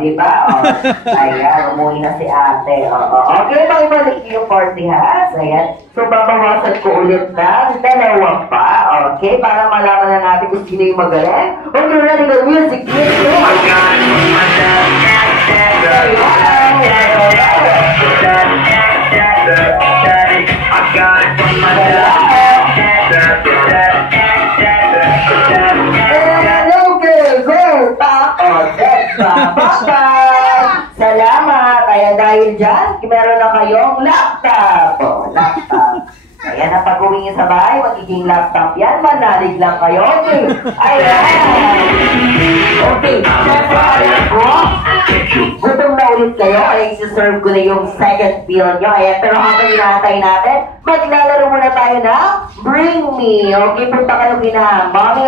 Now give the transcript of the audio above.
Diba? Ayan, umuwi na si ate. Okay, maibalik yung 40 ha? Ayan. So, babawasan ko ulit na. Dalawa pa. Okay, para malaman na natin kung sino yung magaling. Okay, ready the music. Salamat! Kaya dahil dyan, meron na kayong laptop. Laptop. Ayan, ang pag-uwi niyo sa bahay, magiging laptop yan. Manalig lang kayo. Okay. Ayan. Okay. Siyempre, alam ko, gutom na ulit kayo. Ay, isi-serve ko na yung second meal nyo. Ayan, pero habang inaantay natin, maglalaro muna tayo na Bring Me. Okay, punta kayo kina Mommy